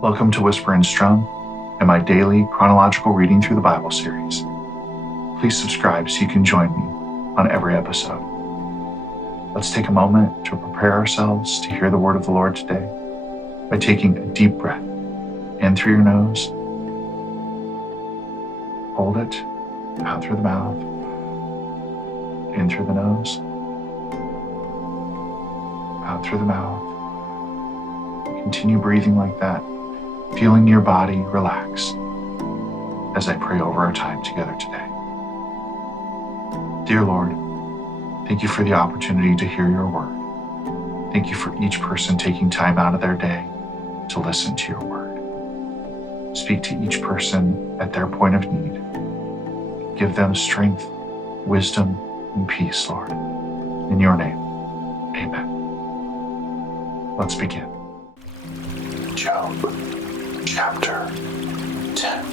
Welcome to Whisper and Strum and my daily chronological reading through the Bible series. Please subscribe so you can join me on every episode. Let's take a moment to prepare ourselves to hear the word of the Lord today by taking a deep breath in through your nose, hold it out through the mouth, in through the nose, out through the mouth. Continue breathing like that, feeling your body relax as I pray over our time together today. Dear Lord, thank you for the opportunity to hear your word. Thank you for each person taking time out of their day to listen to your word. Speak to each person at their point of need. Give them strength, wisdom, and peace, Lord. In your name, amen. Let's begin. Job, chapter 10.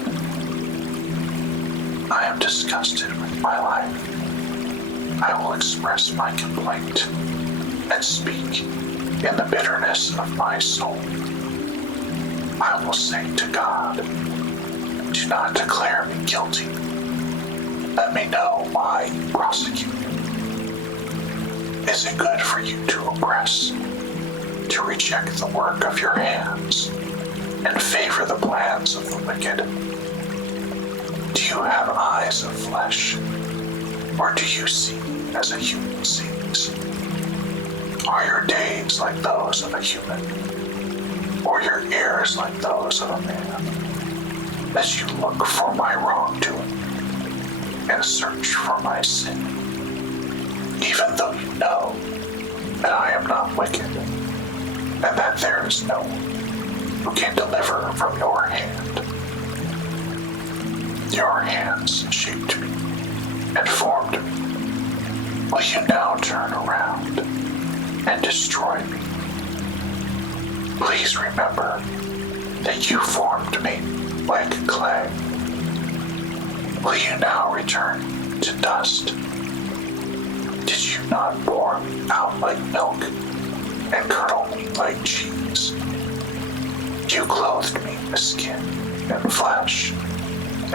I am disgusted with my life. I will express my complaint and speak in the bitterness of my soul. I will say to God, do not declare me guilty. Let me know why you prosecute me. Is it good for you to oppress, to reject the work of your hands, and favor the plans of the wicked? Do you have eyes of flesh, or do you see as a human sees? Are your days like those of a human, or your years like those of a man, as you look for my wrongdoing and search for my sin, even though you know that I am not wicked, and that there is no one who can deliver from your hand? Your hands shaped me and formed me. Will you now turn around and destroy me? Please remember that you formed me like clay. Will you now return to dust? Did you not pour me out like milk and curdle me like cheese? You clothed me with skin and flesh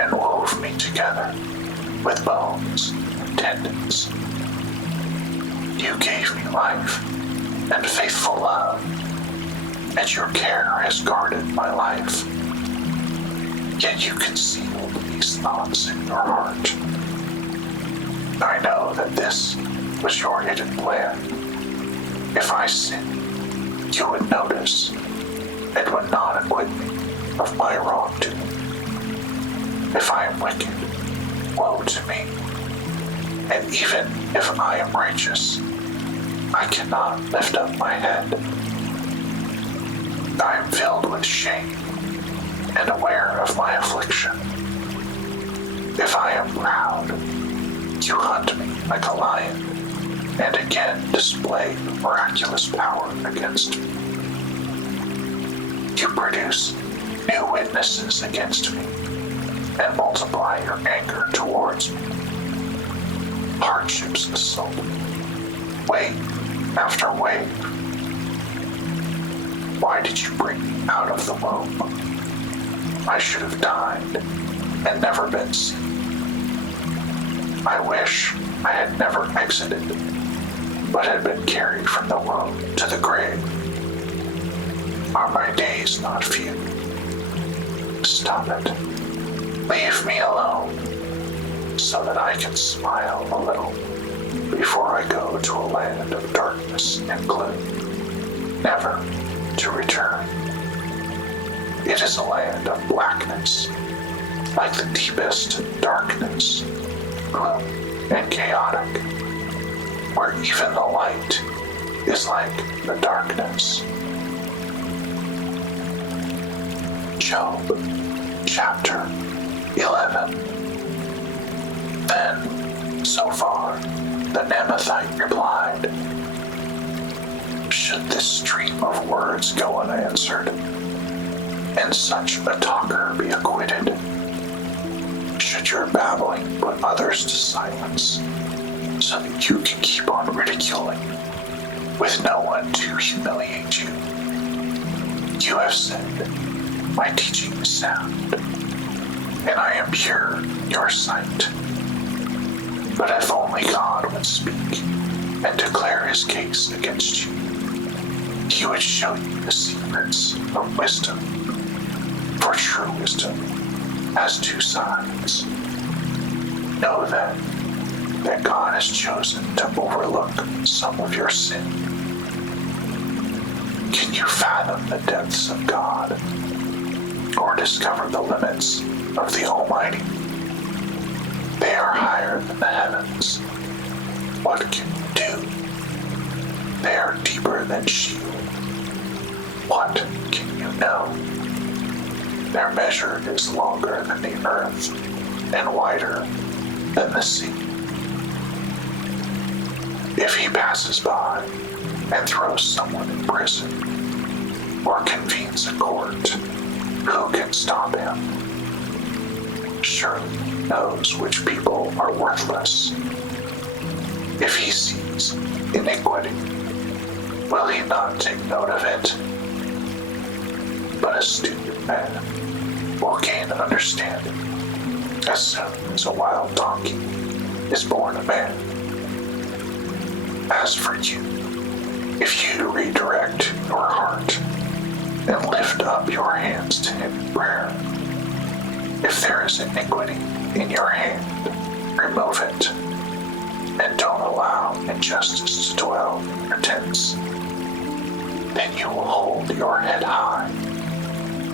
and wove me together with bones and tendons. You gave me life and faithful love, and your care has guarded my life. Yet you concealed these thoughts in your heart. I know that this was your hidden plan. If I sinned, you would notice and would not acquit me of my wrongdoing. If I am wicked, woe to me. And even if I am righteous, I cannot lift up my head. I am filled with shame and aware of my affliction. If I am proud, you hunt me like a lion, and again display miraculous power against me. You produce new witnesses against me, and multiply your anger towards me. Hardships assault me, wave after wave. Why did you bring me out of the womb? I should have died and never been seen. I wish I had never exited, but had been carried from the womb to the grave. Are my days not few? Stop it. Leave me alone, so that I can smile a little before I go to a land of darkness and gloom, never to return. It is a land of blackness, like the deepest darkness, gloom and chaotic, where even the light is like the darkness. Job, chapter 11. Then, Zophar, the Naamathite, replied, should this stream of words go unanswered, and such a talker be acquitted? Should your babbling put others to silence, so that you can keep on ridiculing, with no one to humiliate you? You have said, My teaching is sound, and I am pure in your sight. But if only God would speak and declare his case against you, he would show you the secrets of wisdom. For true wisdom has two sides. Know that God has chosen to overlook some of your sin. Can you fathom the depths of God, or discover the limits of the Almighty? They are higher than the heavens. What can you do? They are deeper than Sheol. What can you know? Their measure is longer than the earth and wider than the sea. If he passes by and throws someone in prison or convenes a court, who can stop him? Surely he knows which people are worthless. If he sees iniquity, will he not take note of it? But a stupid man will gain understanding as soon as a wild donkey is born a man. As for you, if you redirect your heart and lift up your hands to him in prayer, if there is iniquity in your hand, remove it, and don't allow injustice to dwell in your tents. Then you will hold your head high,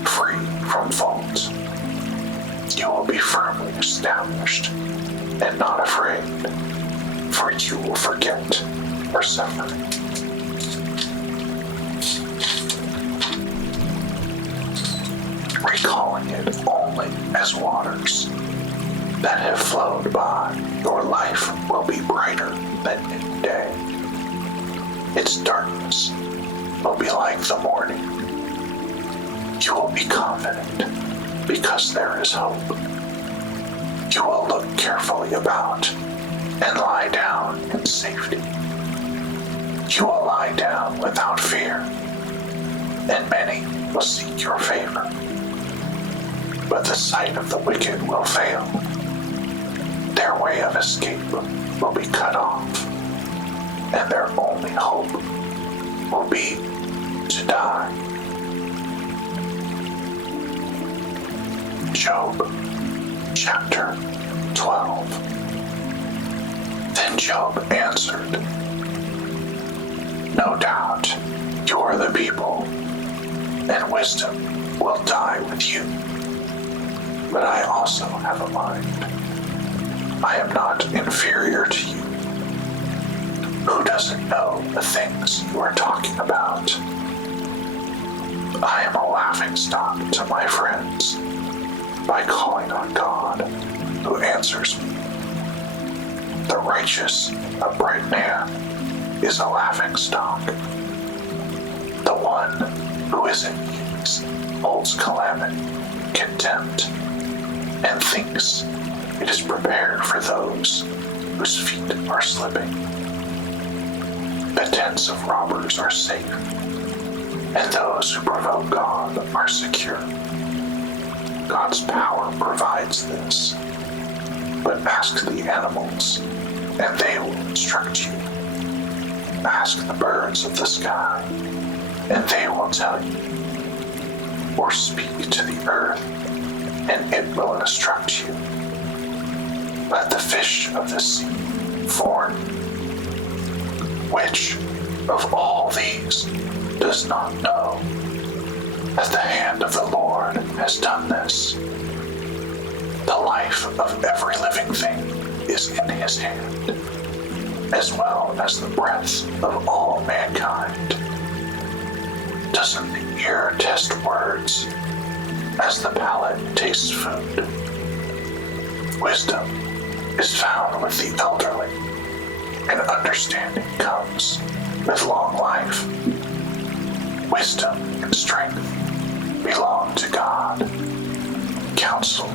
free from fault. You will be firmly established and not afraid, for you will forget your suffering. Recalling it only as waters that have flowed by, your life will be brighter than noonday. Its darkness will be like the morning. You will be confident because there is hope. You will look carefully about and lie down in safety. You will lie down without fear, and many will seek your favor. But the sight of the wicked will fail. Their way of escape will be cut off, and their only hope will be to die. Job, chapter 12. Then Job answered, no doubt you are the people, and wisdom will die with you. But I also have a mind. I am not inferior to you. Who doesn't know the things you are talking about? I am a laughingstock to my friends by calling on God, who answers me. The righteous, upright man is a laughingstock. The one who is at ease holds calamity, contempt, and thinks it is prepared for those whose feet are slipping. The tents of robbers are safe, and those who provoke God are secure. God's power provides this. But ask the animals, and they will instruct you. Ask the birds of the sky, and they will tell you. Or speak to the earth, and it will instruct you. Let the fish of the sea form. Which of all these does not know that the hand of the Lord has done this? The life of every living thing is in his hand, as well as the breath of all mankind. Doesn't the ear test words as the palate tastes food? Wisdom is found with the elderly, and understanding comes with long life. Wisdom and strength belong to God. Counsel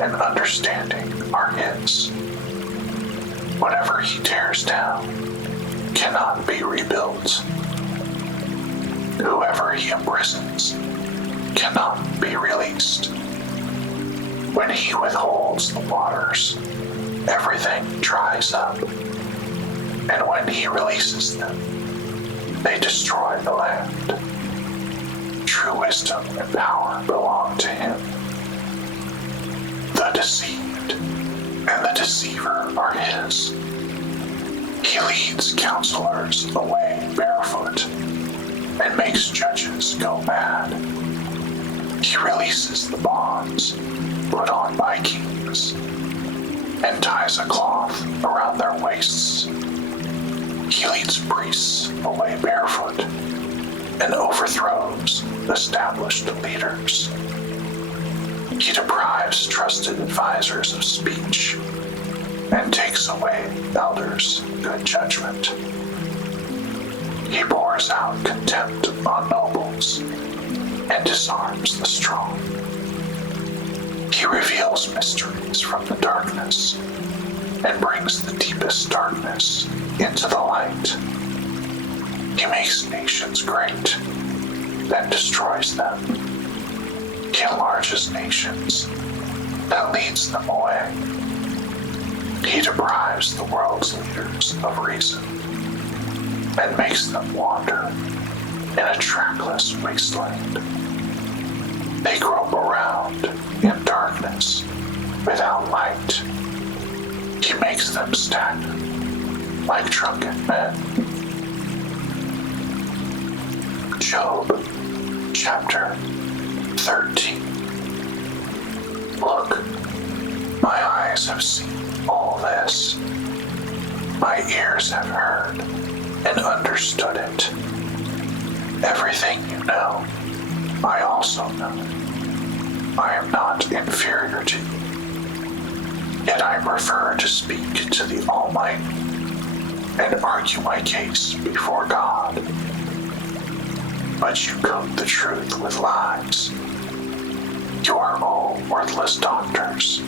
and understanding are his. Whatever he tears down cannot be rebuilt. Whoever he imprisons cannot be released. When he withholds the waters, everything dries up. And when he releases them, they destroy the land. True wisdom and power belong to him. The deceived and the deceiver are his. He leads counselors away barefoot and makes judges go mad. He releases the bonds put on by kings and ties a cloth around their waists. He leads priests away barefoot and overthrows established leaders. He deprives trusted advisors of speech and takes away elders' good judgment. He pours out contempt on nobles and disarms the strong. He reveals mysteries from the darkness and brings the deepest darkness into the light. He makes nations great, then destroys them. He enlarges nations, then leads them away. He deprives the world's leaders of reason and makes them wander in a trackless wasteland. They grope around in darkness without light. He makes them stagger like drunken men. Job, chapter 13. Look, my eyes have seen all this. My ears have heard and understood it. Everything you know, I also know. I am not inferior to you. Yet I prefer to speak to the Almighty and argue my case before God. But you coat the truth with lies. You are all worthless doctors.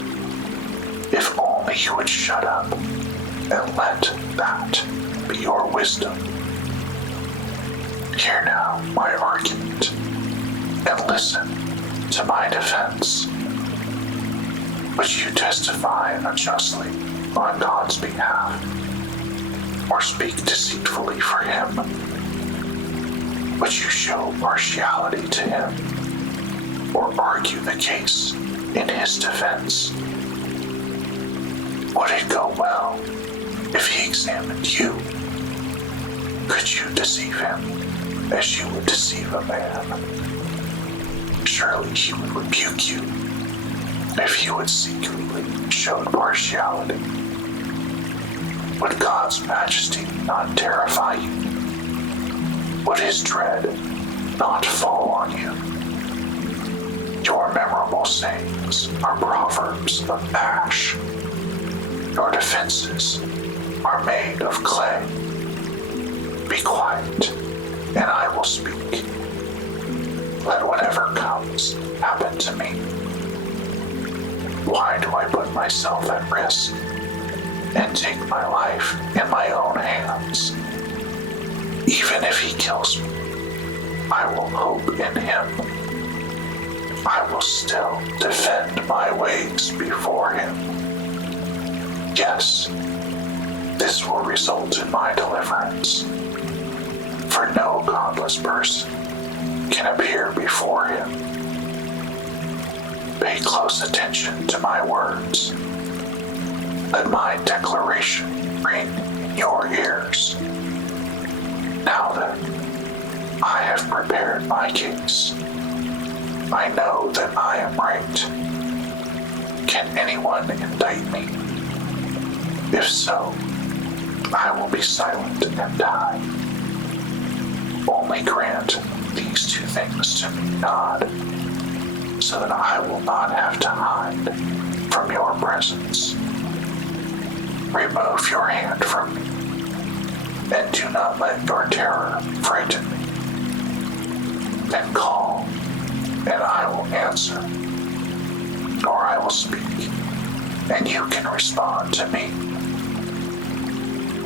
If only you would shut up and let that be your wisdom. Hear now my argument and listen to my defense. Would you testify unjustly on God's behalf, or speak deceitfully for him? Would you show partiality to him, or argue the case in his defense? Would it go well if he examined you? Could you deceive him as you would deceive a man? Surely he would rebuke you if you would secretly show partiality. Would God's majesty not terrify you? Would his dread not fall on you? Your memorable sayings are proverbs of ash. Your defenses are made of clay. Be quiet, and I will speak. Let whatever comes happen to me. Why do I put myself at risk and take my life in my own hands? Even if he kills me, I will hope in him. I will still defend my ways before him. Yes, this will result in my deliverance. For no godless person can appear before him. Pay close attention to my words. Let my declaration ring in your ears. Now then, I have prepared my case. I know that I am right. Can anyone indict me? If so, I will be silent and die. Only grant these two things to me, God, so that I will not have to hide from your presence. Remove your hand from me, and do not let your terror frighten me. Then call, and I will answer, or I will speak, and you can respond to me.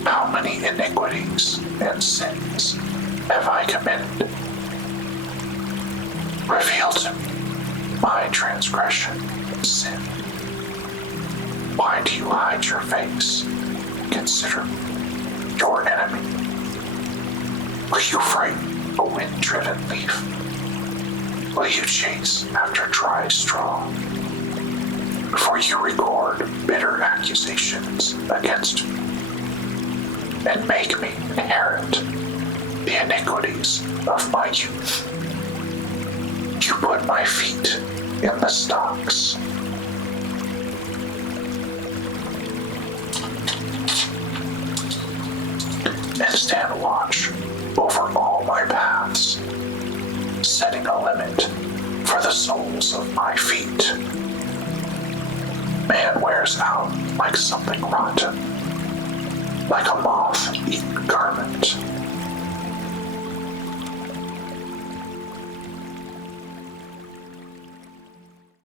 How many iniquities and sins have I committed? Reveal to me my transgression and sin. Why do you hide your face? Consider me your enemy. Will you frighten a wind-driven leaf? Will you chase after dry straw? For you record bitter accusations against me and make me inherit the iniquities of my youth. You put my feet in the stocks. And stand watch over all my paths, setting a limit for the soles of my feet. Man wears out like something rotten, like a moth-eaten garment.